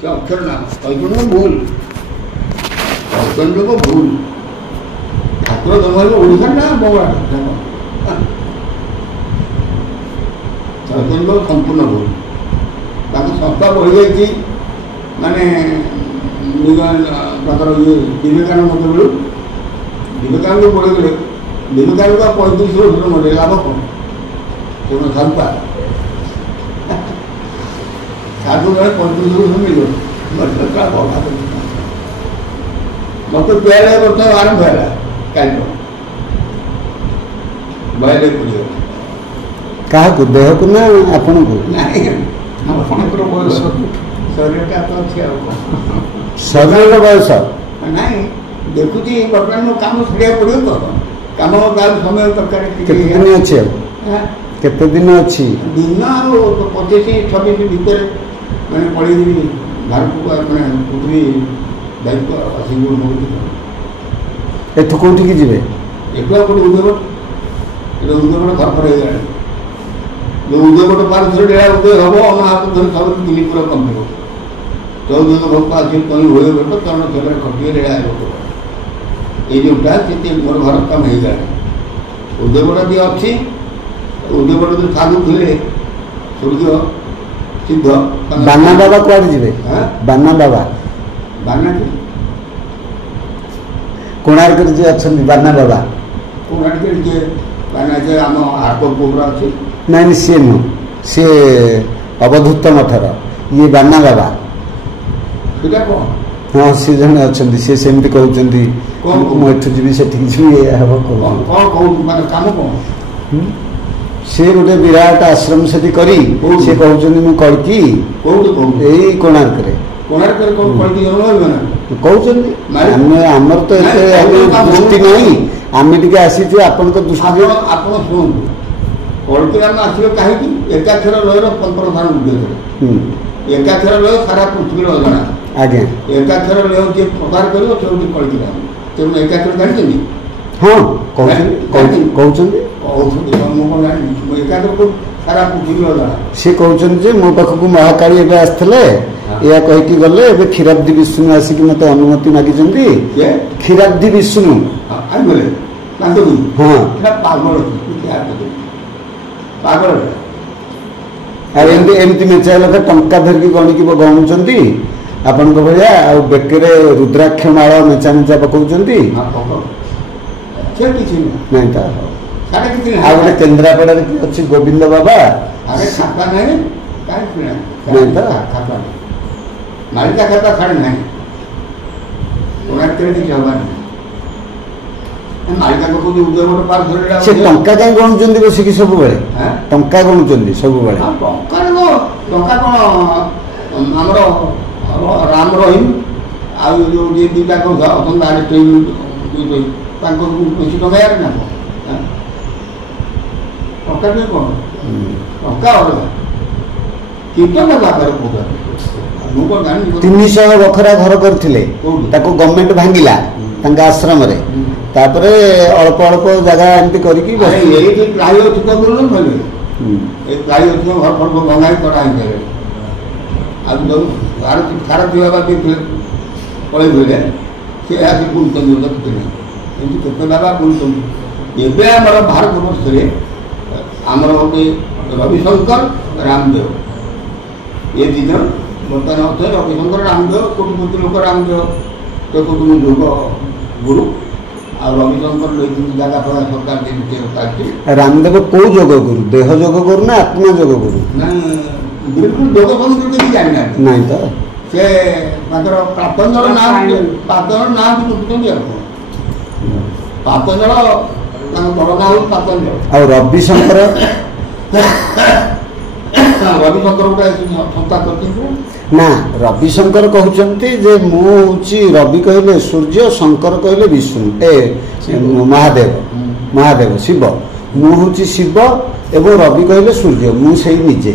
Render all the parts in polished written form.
ସେ ଅକ୍ଷର ନାମ ଚୈତନ୍ୟ ଭୁଲ ଚୈତନ୍ୟକ ଭୁଲ ଠାକୁର ଜନ୍ମ ହେଲେ ଓଡ଼ିଶାରେ ନା ବଙ୍ଗଳାରେ ଚୈତନ୍ୟ ସମ୍ପୂର୍ଣ୍ଣ ଭୁଲ ତାଙ୍କ ସଂସ୍ଥା ବଢ଼ିଯାଇଛି ମାନେ ତାଙ୍କର ଇଏ ବିବେକାନନ୍ଦ ବେଳୁ ବିବେକାନନ୍ଦ ପଢ଼ିଗଲେ ବିବେକାନନ୍ଦ 35 ବର୍ଷର ମରେ ଲାଭ କ'ଣ ତେଣୁ ସାଧୁପା ସାଧୁ ଜଣେ 35 ବର୍ଷ ମିଳିବ ମୋତେ 42 ବର୍ଷ ଆରମ୍ଭ ହେଲା କାଲି 42 ପଡ଼ିବ କାହାକୁ ଦେହକୁ ନା ଆପଣଙ୍କୁ ନାଇଁ ଆପଣଙ୍କର ବୟସ ଶରୀରଟା ତ ଅଛି ଆଉ ଶରୀରର ବୟସ ନାଇଁ ଦେଖୁଛି ବର୍ତ୍ତମାନ ମୋ କାମ ଛାଡ଼ିବାକୁ ପଡ଼ିବ ତ କାମ ତାର ସମୟ ଦରକାର କେତେ ଦିନ ଅଛି ଆଉ କେତେ ଦିନ ଅଛି ଦିନ ଆଉ 25-26 ଭିତରେ ମାନେ ପଳେଇଯିବି ଭାରତକୁ ମାନେ ପୃଥିବୀ ଦାୟିତ୍ୱ ଆସିକି ଏଠୁ କୋଉଠିକି ଯିବେ ଏଠୁ ଆଉ ଗୋଟେ ଉଦୟଗଡ଼ ଏଟା ଉଦୟଗଡ଼ ଖରଖର ହେଇଗଲାଣି ଯେଉଁ ଉଦୟଗଡ଼ ପାର ଧରି ଡେଳା ଉଦୟ ହେବ ଅନାହାତ ଧରି ସବୁ ଦିଲ୍ଲୀପୁର କମ୍ପିବ ଚୌଦୁଦ ଭକ୍ତ ଆସିକି କହି ହୁଏ ବେଟ କାରଣ ସେମାନେ ଖଟିଏ ଡେଳା ହେବ ଏଇ ଯେଉଁଟା ସେତେ ମୋର ଘର କାମ ହେଇଗଲାଣି ଉଦୟଗଡ଼ ବି ଅଛି ଉଦୟଗଡ଼ ଯେଉଁ ସାଧୁ ଥିଲେ ସୂର୍ଯ୍ୟ ସିଦ୍ଧ ବାନା ବାବା କୁଆଡ଼େ ଯିବେ ବାନା ବାବା ବାନା କି କୋଣାର୍କରେ ଯିଏ ଅଛନ୍ତି ବାନା ବାବା କୋଣାର୍କରେ ଯିଏ ବାନା ଯେ ଆମ ଆରକପୁର ଅଛି ନାଇଁ ସିଏ ନୁହଁ ସିଏ ଅବଧୂତ ମଠର ଇଏ ବାନା ବାବା ସେଟା କ'ଣ ହଁ ସିଏ ଜଣେ ଅଛନ୍ତି ସିଏ ସେମିତି କହୁଛନ୍ତି ମୁଁ ଏଠୁ ଯିବି ସେଠିକି ଯିବି ଏଇଆ ହେବ କ'ଣ କହୁଛୁ ମାନେ କାମ କ'ଣ ସିଏ ଗୋଟେ ବିରାଟ ଆଶ୍ରମ ସେଠି କରି ସିଏ କହୁଛନ୍ତି ମୁଁ କଳିକି ଏଇ କୋଣାର୍କରେ କୋଣାର୍କରେ କ'ଣ କଳିକି ଜନ୍ମ ହେବ ନା କହୁଛନ୍ତି ଆମେ ଆମର ତ ଏତେ ଦୃଷ୍ଟି ନାହିଁ ଆମେ ଟିକେ ଆସିଛୁ ଆପଣଙ୍କ ଦୃଷ୍ଟି ଆପଣ ଶୁଣନ୍ତୁ କଳିକିରେ ଆମେ ଆସିବେ କାହିଁକି ଏକାକ୍ଷର ଲୟର ପନ୍ତପ୍ରଧାନ ଉଦ୍ଦେଶ୍ୟରେ ଏକାକ୍ଷର ଲୟ ସାରା ପୃଥିବୀର ଅଜଣା ଆଜ୍ଞା ଏକାକ୍ଷର ଲୟ ଯିଏ ପ୍ରଚାର କରିବ ସେ ହେଉଛି କଳିକିରେ ତେଣୁ ଏକାକ୍ଷର ଜାଣିଛନ୍ତି ହଁ କହୁଛନ୍ତି କହୁଛନ୍ତି ମୁଁ କ'ଣ ଜାଣିନି ମୁଁ ଏକାକ୍ଷରକୁ ସାରା ପୃଥିବୀର ଅଜଣା ସିଏ କହୁଛନ୍ତି ଯେ ମୋ ପାଖକୁ ମହାକାଳୀ ଏବେ ଆସିଥିଲେ ଏହା କହିକି ଗଲେ ଏବେ କ୍ଷୀରାବ୍ଦି ବିଷ୍ଣୁ ଆସିକି ମୋତେ ଅନୁମତି ମାଗିଛନ୍ତି କ୍ଷୀରାବ୍ଦି ବିଷ୍ଣୁ ଆଇଗଲେ ତାଙ୍କୁ ହଁ ପାଗଳ ପାଗଳ ଆଉ ଏମିତି ମେଚାଏ ଲୋକ ଟଙ୍କା ଧରିକି ଗଣିକି ଗଣୁଛନ୍ତି ଆପଣଙ୍କ ଭଳିଆ ଆଉ ବେକରେ ରୁଦ୍ରାକ୍ଷ ମାଳ ମେଚା ମେଚା ପକାଉଛନ୍ତି ନାଇଁ ତ ଆଉ ଗୋଟେ କେନ୍ଦ୍ରାପଡ଼ାରେ କି ଅଛି ଗୋବିନ୍ଦ ବାବା ନାଇଁ ତ ମାଳିକା ଖାତା ଛାଡ଼େ ନାହିଁ କୋଣାର୍କରେ କିଛି ହବାର ନାହିଁ ସେ ଟଙ୍କା କାହିଁ ଗଣୁଛନ୍ତି ବସିକି ସବୁବେଳେ ଟଙ୍କା ଗଣୁଛନ୍ତି ସବୁବେଳେ ଟଙ୍କା କ'ଣ ଆମର ରାମ ରହିମ ଆଉ ଯେଉଁ ଦୁଇଟା ଅଛନ୍ତି ତାଙ୍କ ବେଶୀ ଟଙ୍କା ୟାର ନା ଟଙ୍କା ଟିକେ କ'ଣ ଟଙ୍କା ଅଲଗା କୀର୍ତ୍ତନ ବାପାର କହୁଛନ୍ତି 300 ବଖରା ଘର କରିଥିଲେ ତାକୁ ଗଭର୍ଣ୍ଣମେଣ୍ଟ ଭାଙ୍ଗିଲା ତାଙ୍କ ଆଶ୍ରମରେ ତାପରେ ଅଳ୍ପ ଅଳ୍ପ ଜାଗା ଏମିତି କରିକି ଏଇଠି ପ୍ରାୟ ଅଛି ତ ମିଳୁନଥିଲେ ଏ ପ୍ରାୟ ଅଛି ଘର ଫଳ ଭଙ୍ଗା କରା ହେଇଥିଲେ ଆଉ ଯେଉଁ ସାର ଥିବା ବାକି ପଳେଇଥିଲେ ସେ ଆସି ବୁଲୁଛନ୍ତି ଦେଖୁଥିଲେ ଏମିତି କେତେ ବାବା ବୁଲୁଛନ୍ତି ଏବେ ଆମର ଭାରତ ବର୍ଷରେ ଆମର ଗୋଟେ ରବିଶଙ୍କର ରାମଦେବ ଏ ଦୁଇ ଜଣ ବର୍ତ୍ତମାନ ଅଛନ୍ତି ରବିଶଙ୍କର ରାମଦେବ କୋଟି କୋଟି ଲୋକ ରାମଦେବ କୋଟି ଯୋଗ ଗୁରୁ ଆଉ ରବିଶଙ୍କର ନେଇଛନ୍ତି ଜାଗା ଫଗା ସରକାର ରାମଦେବ କୋଉ ଯୋଗ ଗୁରୁ ଦେହ ଯୋଗ ଗୁରୁ ନା ଆତ୍ମା ଯୋଗ ଗୁରୁ ନାଇଁ ବିଲକୁଲ ଯୋଗ ଫୋଗ କିଛି ଜାଣିନାହାନ୍ତି ନାଇଁ ତ ସେ ତାଙ୍କର ପାତଞ୍ଜଳ ନାଁ ବି ବୁଝୁଛନ୍ତି ଆଉ ପାତଞ୍ଜଳ ତାଙ୍କ ବଡ଼ ନାଁ ହେଉଛି ପାତଞ୍ଜଳ ଆଉ ରବିଶଙ୍କର ଗୋଟେ ସଂସ୍ଥା କରିଛନ୍ତି ନା ରବିଶଙ୍କର କହୁଛନ୍ତି ଯେ ମୁଁ ହଉଛି ରବି କହିଲେ ସୂର୍ଯ୍ୟ ଶଙ୍କର କହିଲେ ବିଷ୍ଣୁ ମହାଦେବ ଶିବ ମୁଁ ହଉଛି ଶିବ ଏବଂ ରବି କହିଲେ ସୂର୍ଯ୍ୟ ମୁଁ ସେଇ ନିଜେ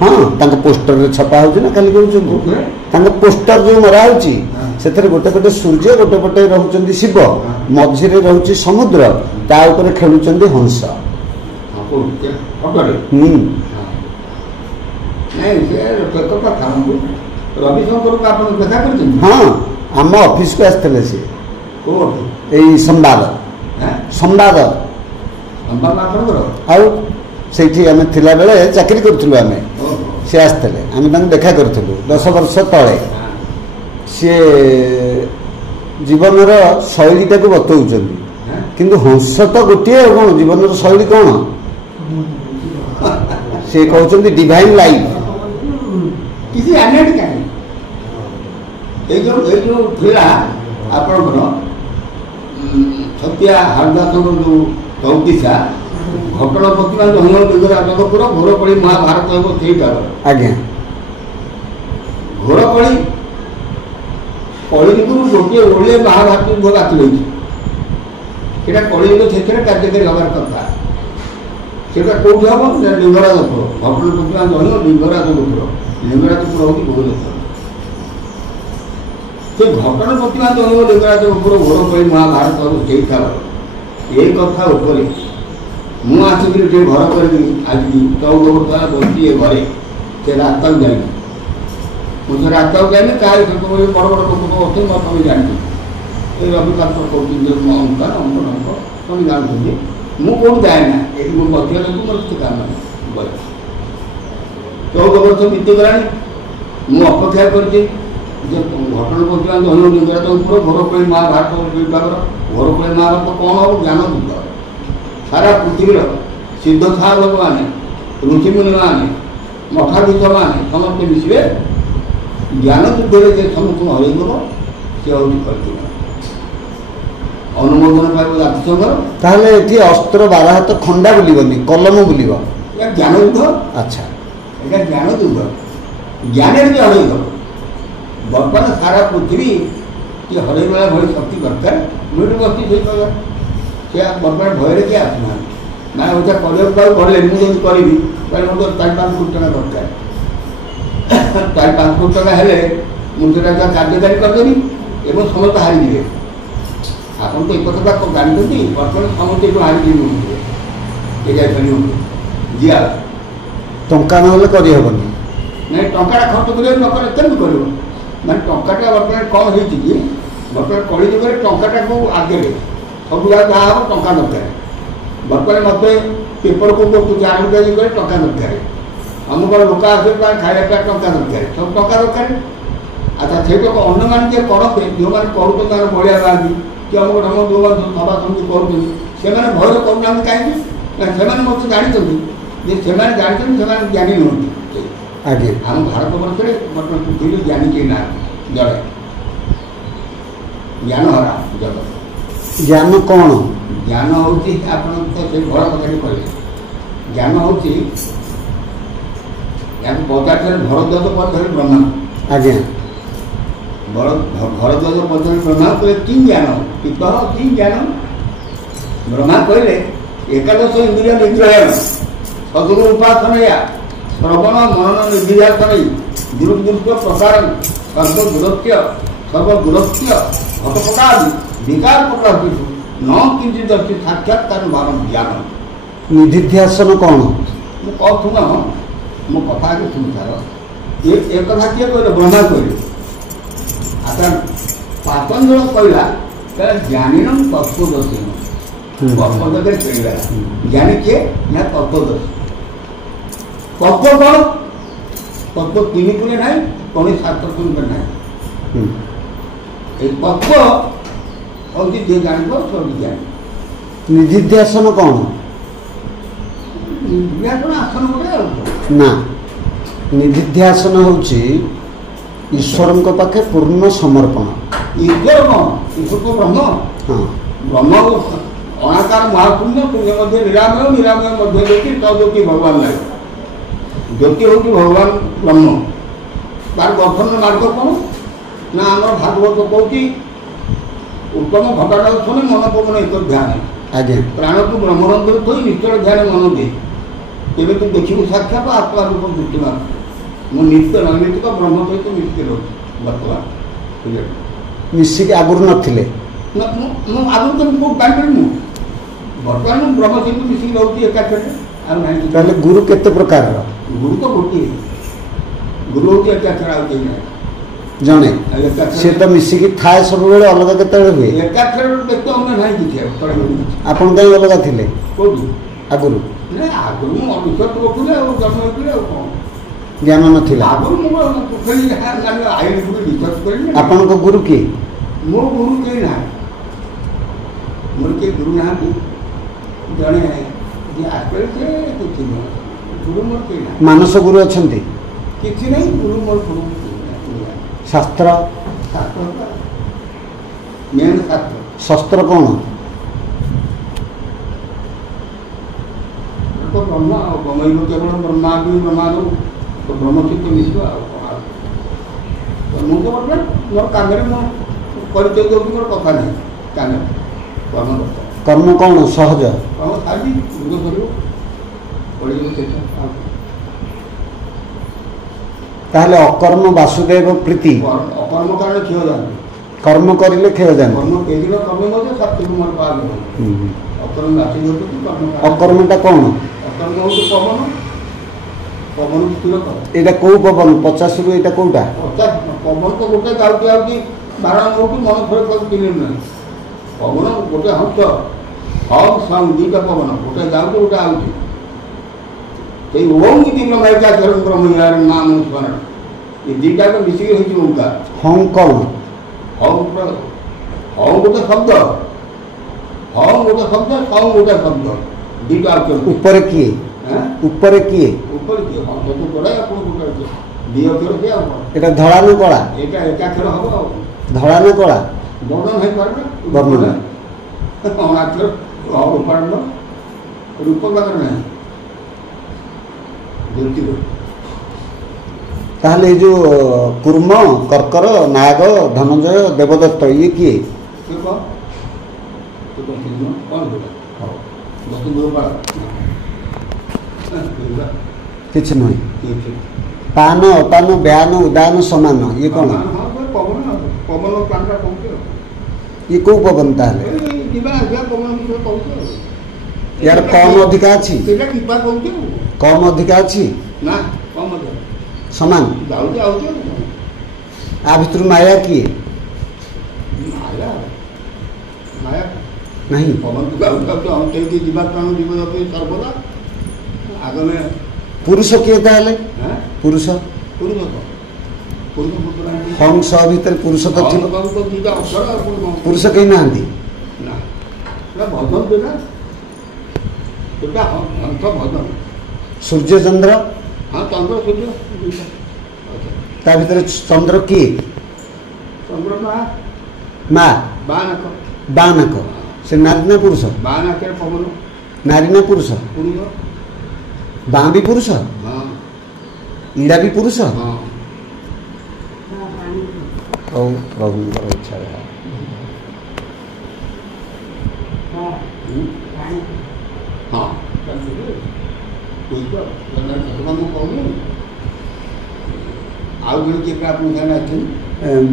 ହଁ ତାଙ୍କ ପୋଷ୍ଟରରେ ଛପା ହଉଛି ନା ଖାଲି କହୁଛନ୍ତି ତାଙ୍କ ପୋଷ୍ଟର ଯୋଉ ମରା ହଉଛି ସେଥିରେ ଗୋଟେ ପଟେ ସୂର୍ଯ୍ୟ ଗୋଟେ ପଟେ ରହୁଛନ୍ତି ଶିବ ମଝିରେ ରହୁଛି ସମୁଦ୍ର ତା ଉପରେ ଖେଳୁଛନ୍ତି ହଂସ ରବିଶଙ୍କରକୁ ଆପଣ ଦେଖା କରିଛନ୍ତି? ହଁ, ଆମ ଅଫିସକୁ ଆସିଥିଲେ ସେ। କୋଉ ଅଫିସ? ଏଇ ସମ୍ବାଦ ସମ୍ବାଦ ସମ୍ବାଦ ଆପଣଙ୍କର? ଆଉ ସେଇଠି ଆମେ ଥିଲାବେଳେ ଚାକିରି କରୁଥିଲୁ ଆମେ, ସେ ଆସିଥିଲେ, ଆମେ ତାଙ୍କୁ ଦେଖା କରିଥିଲୁ 10 ବର୍ଷ ତଳେ। ସିଏ ଜୀବନର ଶୈଳୀଟାକୁ ବତଉଛନ୍ତି, କିନ୍ତୁ ହଂସ ତ ଗୋଟିଏ ଆଉ କ'ଣ, ଜୀବନର ଶୈଳୀ କ'ଣ? ସେ କହୁଛନ୍ତି ଡିଭାଇନ୍ ଲାଇଫ୍। କିଛି ଜାଣିନାହାନ୍ତି କାହିଁକି? ଏଇ ଯୋଉ ଥିଲା ଆପଣଙ୍କର ଛତିଆ ହାରଦାସଙ୍କର ଯୋଉ ଚୌକିସା ଘଟଣା ପ୍ରତିମା ଜଙ୍ଗଲ ଲିଙ୍ଗରାଜପୁର ଘୋରକଳି ମହାଭାରତ ହେବ ସେଇଟା। ଆଜ୍ଞା, ଘୋରକଳି କଳିଯୁଗରୁ ଗୋଟିଏ ଓଡିଆ ମହାଭାରତ ଯୁଗ ବାତି ରହିଛି। ସେଇଟା କଳିଯୁଗ ସେଥିରେ କାର୍ଯ୍ୟକାରୀ ହେବାର କଥା। ସେଟା କୋଉଠି ହବ? ଲିଙ୍ଗରାଜପୁର ଘଟଣା ପ୍ରତିମା ଜଙ୍ଗଲ ଲିଙ୍ଗରାଜପୁର। ଲିଙ୍ଗରାଜପୁର ହେଉଛି ଭୁବନେଶ୍ୱର। ସେ ଘଟଣା ପ୍ରତିମା ଜଙ୍ଗଲ ଲିଙ୍ଗରାଜପୁର ଘୋରକଳି ମହାଭାରତ ହେବ ସେଇଟା। ଏଇ କଥା ଉପରେ ମୁଁ ଆସିକିରି ଟିକେ ଘର କରିକି ଆଜି 14 ବର୍ଷ ହେଲା ବସିଛି ଏ ଘରେ। ସେ ରାସ୍ତାକୁ ଯାଇନି, ମୁଁ ସେ ରାସ୍ତାକୁ ଯାଇନି। କାହାର ବଡ଼ ବଡ଼ ଲୋକ ଅଛନ୍ତି ତମେ ଜାଣିଛି, ଏଇ ରବିକାନ୍ତ କହୁଛନ୍ତି ଅଙ୍କ ତମେ ଜାଣୁଛନ୍ତି। ମୁଁ କୋଉଠି ଯାଏ ନା, ଏଠି ମୁଁ ବସିବା ଯୋଗୁଁ ମୋର କିଛି କାମ ନାହିଁ। 14 ବର୍ଷ ବିତିଗଲାଣି। ମୁଁ ଅପେକ୍ଷା କରିଛି ଯେ ଘଟଣା ପ୍ରତିମା ଜଙ୍ଗଲ ଲିଙ୍ଗରାଜପୁର ଘୋରକଳି ମହାଭାରତ ବିଭାଗର ଘୋରକଳି ମହାଭାରତ କ'ଣ ହବ? ଜ୍ଞାନ ଯୁଦ୍ଧ। ସାରା ପୃଥିବୀର ସିଦ୍ଧ ସାଧକମାନେ ଋଷିମୁନିମାନେ ମଠାଧୀଶମାନେ ସମସ୍ତେ ମିଶିବେ ଜ୍ଞାନ ଯୁଦ୍ଧରେ। ଯେ ସମସ୍ତଙ୍କୁ ହରେଇଦେବ ସେ ହେଉଛି କଳିଯୁଗ। ଅନୁମୋଦନ ପାଇବ ଜାତିସଂଘର। ତାହେଲେ ଏଠି ଅସ୍ତ୍ର 12 ହାତ ଖଣ୍ଡା ବୁଲିବନି, କଲମ ବୁଲିବ। ଏହା ଜ୍ଞାନ ଯୁଦ୍ଧ। ଆଚ୍ଛା, এটা জ্ঞান যুদ্ধ। জ্ঞানের যে হরেই দেব বর্তমানে সারা পৃথিবী কি হরেই বেলা ভয় শক্তি দরকার। মিটু বসছি সেই কথা সে বর্তমানে ভয়ের কিଏ আসুনাহাନ୍ତି। না ওইটা କରିବାକୁ গলে ମୁଁ ଯଦି କରିବି ତାହେଲେ ମୋର 4-5 କୋଟି ଟଙ୍କା ଦରକାର। 4-5 କୋଟି ଟଙ୍କା ହେଲେ ମୁଁ ସେଟା କାର୍ଯ୍ୟକାରୀ କରିଦେବି ଏବଂ ସମସ୍ତେ ହାରିଯିବେ। ଆପଣ ତ ଏ କଥାଟା ଜାଣିଛନ୍ତି। ବର୍ତ୍ତମାନ ସମସ୍ତେ ଏଠୁ ହାରିଯିବେ, ଏ ଯାଇପାରିବ ଯିଆ ଟଙ୍କା ନହେଲେ କରିହେବନି। ନାଇଁ ଟଙ୍କାଟା ଖର୍ଚ୍ଚ କରିବାକୁ ନ କଲେ କେମିତି କରିବ? ମାନେ ଟଙ୍କାଟା ବର୍ତ୍ତମାନ କ'ଣ ହେଇଛି କି ବର୍ତ୍ତମାନ କଳିଯୁଗରେ ଟଙ୍କାଟାକୁ ଆଗରେ ସବୁ ଯାହା ହେବ ଟଙ୍କା ଦରକାର। ବର୍ତ୍ତମାନ ମୋତେ ପେପରକୁ ଆଡ଼ଭର୍ଟାଇଜ କରି ଟଙ୍କା ଦରକାର। ଅମୁକ ଲୋକ ଆସିବେ ତାର ଖାଇବା ପାଇଁ ଟଙ୍କା ଦରକାର, ସବୁ ଟଙ୍କା ଦରକାର। ଆଚ୍ଛା ସେଇଟାକୁ ଅନ୍ୟମାନେ ଯିଏ କରନ୍ତେ, ଯେଉଁମାନେ କରୁଛନ୍ତି ତାର ବଳିଆ ବାହାରି କି ଅମୁକ ଢଙ୍ଗ ଯେଉଁମାନେ ସଭା ସମିତି କରୁଛନ୍ତି ସେମାନେ ଭୟରେ କରୁନାହାନ୍ତି କାହିଁକି? ସେମାନେ ମୋତେ ଜାଣିଛନ୍ତି ଯେ ସେମାନେ ଜାଣିଛନ୍ତି, ସେମାନେ ଜ୍ଞାନୀ ନୁହନ୍ତି। ଆଜ୍ଞା, ଆମ ଭାରତ ବର୍ଷରେ ବର୍ତ୍ତମାନ ପୃଥିବୀ ଜ୍ଞାନୀ କେହି ନାହାନ୍ତି। ଜଣେ ଜ୍ଞାନ ହରା ଜଗତ। ଜ୍ଞାନ କ'ଣ? ଜ୍ଞାନ ହେଉଛି ଆପଣ ତ ସେ ଘର କଥାଟି କହିଲେ। ଜ୍ଞାନ ହେଉଛି ୟାକୁ ପଚାରିଥିଲେ ଭରଦ୍ୱାଜ ପଚାରି ବ୍ରହ୍ମା। ଆଜ୍ଞା, ଭରଦ୍ୱାଜ ପଚାରି ବ୍ରହ୍ମା କହିଲେ କି ଜ୍ଞାନ ପିତ କି ଜ୍ଞାନ? ବ୍ରହ୍ମା କହିଲେ ଏକାଦଶ ଇନ୍ଦ୍ରିୟ ନିଗ୍ରହଣ ସଦୁର ଉପାସନୟା ଶ୍ରବଣ ମନନ ନିର୍ବିଧ୍ୟାସନ ଦୁର୍ଦୃଷ୍ଟ ପ୍ରସାରଣ ସର୍ବଦୂରତ୍ୟ ଘଟପଟାଦି ବିକାର ପ୍ରକାଶ ନ କିଞ୍ଚିତ ଅଛି ସାକ୍ଷାତ ତାର ଜ୍ଞାନ। ନିଧିଧ୍ୟାସନ କ'ଣ? ମୁଁ କହୁନ ମୋ କଥା ଆগে ଶୁଣିଥାର। ଏ କଥା କିଏ କହିଲେ? ବ୍ରହ୍ମା କହିଲେ। ଆଚ୍ଛା ପାତଞ୍ଜଳ କହିଲା ଜ୍ଞାନୀନ ତତ୍ତ୍ୱଦର୍ଶୀ ତତ୍ତ୍ୱରେ ଖେଳିଲା। ଜ୍ଞାନୀ କିଏ? ନା ତତ୍ତ୍ୱଦର୍ଶୀ। ତତ୍ତ୍ୱ କ'ଣ? ତତ୍ତ୍ୱ 3 କୋଣେ ନାହିଁ, କୌଣସି ଶାସ୍ତ୍ର ଶୁଣିବେ ନାହିଁ। এই তত্ত্ব হচ্ছে যে জানব সব জ্ঞান। নিধিধ্যাসন କ'ଣ? নিধিধ্যাসন আসন ଗୋଟେ ଆଉ ନା, ନିଧିଧ୍ୟାସନ ହେଉଛି ଈଶ୍ୱରଙ୍କ ପାଖେ ପୂର୍ଣ୍ଣ ସମର୍ପଣ। ଈଶ୍ୱର କ'ଣ? ଈଶ୍ୱର ତ ବ୍ରହ୍ମ। ହଁ, ବ୍ରହ୍ମ ଅଣାକାର ମହାଶୂନ୍ୟ, ଶୂନ୍ୟ ମଧ୍ୟ ନିରାମୟ, ନିରାମୟ ମଧ୍ୟ ଜ୍ୟୋତି, ଜ୍ୟୋତି ଭଗବାନ ନାହିଁ। ଜ୍ୟୋତି ହେଉଛି ଭଗବାନ ବ୍ରହ୍ମ। ତାର ଦର୍ଶନର ମାର୍ଗ କ'ଣ? ନା ଆମର ଭାଗବତ କହୁଛି ଉତ୍ତମ ଘଟଣା ଶୁଣି ମନ ପବନ ଏକ ଧ୍ୟାନ। ଆଜ୍ଞା, ପ୍ରାଣକୁ ବ୍ରହ୍ମରନ୍ଧ୍ରରେ ଥୋଇ ନିଶ୍ଚଳ ଧ୍ୟାନ ମନ ଦେଇ ଏବେ ତୁ ଦେଖିବୁ ସାକ୍ଷାତ ଆତ୍ମା ରୂପ ଦୃଷ୍ଟି ମାର। ମୁଁ ନିତ୍ୟ ନୈମିତିକ ବ୍ରହ୍ମ ସହିତ ମିଶିକି ରହୁଛି ବର୍ତ୍ତମାନ। ମିଶିକି ଆଗରୁ ନଥିଲେ? ମୁଁ ଆଗରୁ ତ ମୁଁ ପାଇପାରିବି। ମୁଁ ବର୍ତ୍ତମାନ ମୁଁ ବ୍ରହ୍ମ ସହିତ ମିଶିକି ରହୁଛି ଏକାଥରେ ଆଉ ନାହିଁ। ତାହେଲେ ଗୁରୁ କେତେ ପ୍ରକାରର? ଗୁରୁ ତ ଗୋଟିଏ। ଗୁରୁ ହେଉଛି ଏକାଥରେ ଆଉ କେହି ନାହିଁ। ଜଣେ ସେ ତ ମିଶିକି ଥାଏ ସବୁବେଳେ ଅଲଗା କେତେବେଳେ ହୁଏ ଏକାଥରେ ଦେଖୁ ଆମେ ନାହିଁ କିଛି ଆପଣ କାହିଁ ଅଲଗା ଥିଲେ କୋଉଠି ଆଗରୁ ଆଗରୁ ମୁଁ ଅବିଶ୍ୱାସ କରୁଥିଲି ଆଉ ଜନ୍ମ ହେଇଥିଲି ଆଉ କ'ଣ ଜ୍ଞାନ ନଥିଲା ଆଗରୁ ମୁଁ ପୋଖରୀ ଆଇନକୁ ବିଶ୍ୱାସ କରିନି। ଆପଣଙ୍କ ଗୁରୁ କିଏ? ମୋ ଗୁରୁ କେହି ନାହାନ୍ତି ମୋର କେହି ଗୁରୁ ନାହାନ୍ତି ଜଣେ ଯିଏ ଆସିଲେ ସେ କିଛି ନୁହଁ ଗୁରୁ ମୋର କେହି ନାହିଁ। ମାନସ ଗୁରୁ ଅଛନ୍ତି କିଛି ନାହିଁ ଗୁରୁ ମୋର ଗୁରୁ ଶାସ୍ତ୍ର ଶାସ୍ତ୍ର ମେନ୍ ଶାସ୍ତ୍ର ଶସ୍ତ୍ର କ'ଣ? ବ୍ରହ୍ମ ଆଉ ବ୍ରହ୍ମ କେବଳ ବ୍ରହ୍ମାଣ୍ଡ ବ୍ରହ୍ମାଣ୍ଡ ବ୍ରହ୍ମଚିତ୍ର ମିଶିବ ଆଉ କ'ଣ ମୁଁ ତ ବର୍ତ୍ତମାନ ମୋର କାମରେ ମୁଁ ପରିଚୟ ଦେଉଛି ମୋର କଥା ନାହିଁ କାମରେ କର୍ମ କ'ଣ ସହଜ କର୍ମ ଖାଲି ଯୁଗ କରିବ ପଡ଼ିଯିବ ସେଇଟା ତାହେଲେ ଅକର୍ମ ବାସୁଦେବ ପ୍ରୀତି ଅକର୍ମ କାରଣ କ୍ଷୟ ଯାଆନ୍ତି କର୍ମ କରିଲେ କ୍ଷୟ ଯାଆନ୍ତି କର୍ମ କେଦିନ କର୍ମ ମଧ୍ୟ ସାତ୍ଵିକ ମୋର ପାଳ ଅକର୍ମ ବାସି ହେଉଛନ୍ତି କର୍ମ ଅକର୍ମଟା କ'ଣ? ଅକର୍ମ ହେଉଛି ପବନ ପବନ ସ୍ଥିର କର ଏଇଟା କୋଉ ପବନ 50ରୁ ଏଇଟା କୋଉଟା? ପବନ ତ ଗୋଟେ ଯାଉଛି ଆଉଛି ବାରଣ ହେଉଛି ମନ ଥରେ ତାକୁ ଚିହ୍ନି ନାହିଁ ପବନ ଗୋଟେ ହଂସ ହମ୍ ସଙ୍ଗ ଦୁଇଟା ପବନ ଗୋଟେ ଯାଉଛି ଗୋଟେ ଆଉଛି ସେଇ ଓମ୍ କି ବ୍ରହ୍ମା ବ୍ରହ୍ମର ନାମ ସ୍ମରଣ ଏ ଦୁଇଟାକ ମିଶିକି ହେଇଛି ଓଙ୍କାର। ହମ୍ କ'ଣ? ହମ୍ ହମ୍ ଗୋଟେ ଶବ୍ଦ ହମ୍ ଗୋଟେ ଶବ୍ଦ ସମ୍ ଗୋଟେ ଶବ୍ଦ ଦୁଇଟା ଆଉଛନ୍ତି ଉପରେ କିଏ ଉପରେ କିଏ ଉପରେ କିଏ ହଂସ ତ ଗୋଡ଼ାଏ ଆପଣ ଗୋଟେ ଦୁଇ ଅକ୍ଷର ସିଏ ଆଉ କ'ଣ ଏଟା ଧଳା ନା କଳା? ଏଇଟା ଏକାକ୍ଷର ହବ ଆଉ ଧଳା ନା କଳା? ବର୍ଣ୍ଣନ ହେଇପାରେ ନା ବର୍ଣ୍ଣନ ଅଣାକ୍ଷର ଉପାଡ଼ନ ରୂପକାର ନାହିଁ। ତାହେଲେ ଏଇ ଯୋଉ କୁର୍ମ କର୍କର ନାଗ ଧନଞ୍ଜୟ ଦେବଦତ୍ତ ଇଏ କିଏ? କିଛି ନୁହେଁ ପାନ ଅପାନ ବ୍ୟାନ ଉଦାନ ସମାନ ଇଏ କ'ଣ? ଇଏ କୋଉ ପବନ ତାହେଲେ? ୟାର କମ ଅଧିକା ଅଛି କମ ଅଧିକା ଅଛି ନା କମ ସମାନ ଯାଉଛି ଆଉଛି ଆ ଭିତରୁ ମାୟା କିଏ? ମାୟା ମାୟା ନାହିଁ ପବନକୁ ଯାଉଛି ଯାଉଛି ଆମେ କେମିତି ଯିବା ପ୍ରାଣ ଜୀବ ଯାଉଛି ସର୍ବଦା ଆଗମେ ପୁରୁଷ କିଏ ତାହେଲେ? ପୁରୁଷ ପୁରୁଷ ହମ୍ ସ ଭିତରେ ପୁରୁଷ ତ ଥିବ ଦୁଇଟା ଅକ୍ଷର ପୁରୁଷ କେହି ନାହାନ୍ତି ନା ଭଜନ ପିଲା ସେଟା ହଂସ ଭଜନ ସୂର୍ଯ୍ୟ ଚନ୍ଦ୍ର ହଁ ଚନ୍ଦ୍ର ସୂର୍ଯ୍ୟ ତା ଭିତରେ ଚନ୍ଦ୍ର କିଏ? ଚନ୍ଦ୍ର ମା ବାନାକ ସେ ନାରୀ ନା ପୁରୁଷ? ବାନାକରେ ପବନ ନାରୀ ନା ପୁରୁଷ? ପୁରୁଷ ବାଁ ବି ପୁରୁଷ ଇଡ଼ା ବି ପୁରୁଷ? ହଉ ପ୍ରଭୁଙ୍କର ଇଚ୍ଛା ହଁ ଆଉ ଜଣେ କିଏ ଆପଣଙ୍କ ଅଛନ୍ତି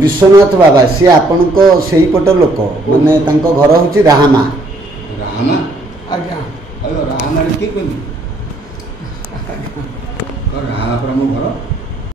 ବିଶ୍ୱନାଥ ବାବା ସିଏ ଆପଣଙ୍କ ସେଇପଟ ଲୋକ ମାନେ ତାଙ୍କ ଘର ହେଉଛି ରାହାମା। ରାହାମା ଆଜ୍ଞା ରାହାମାରେ କିଏ କହିଲି ରାହାମା ପରା ମୋ ଘର